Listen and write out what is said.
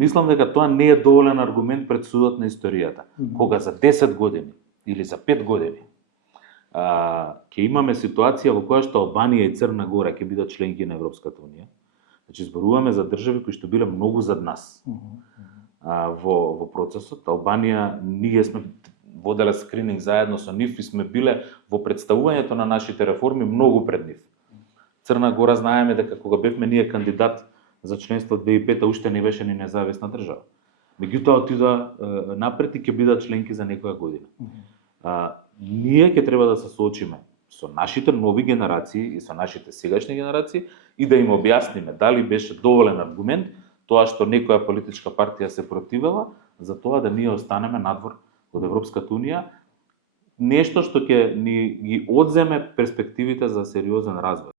Мислам дека тоа не е доволен аргумент пред судот на историјата. Кога за 10 години или за 5 години ќе имаме ситуација во која што Албанија и Црна Гора ќе бидат членки на Европската унија. Значи зборуваме за држави кои што биле многу зад нас. Во процесот Албанија ние сме воделе скрининг заедно со нив и сме биле во представувањето на нашите реформи многу пред нив. Црна Гора знаеме дека кога бевме ние кандидат за членство 2005 уште не беше ни независна држава. Меѓутоа отидоа напред и ќе бидат членки за некоја година. Ние ќе треба да се соочиме со нашите нови генерации и со нашите сегашни генерации и да им објасниме дали беше доволен аргумент тоа што некоја политичка партија се противела за тоа да ние останеме надвор од Европската унија, нешто што ќе ни ги одземе перспективите за сериозен развој.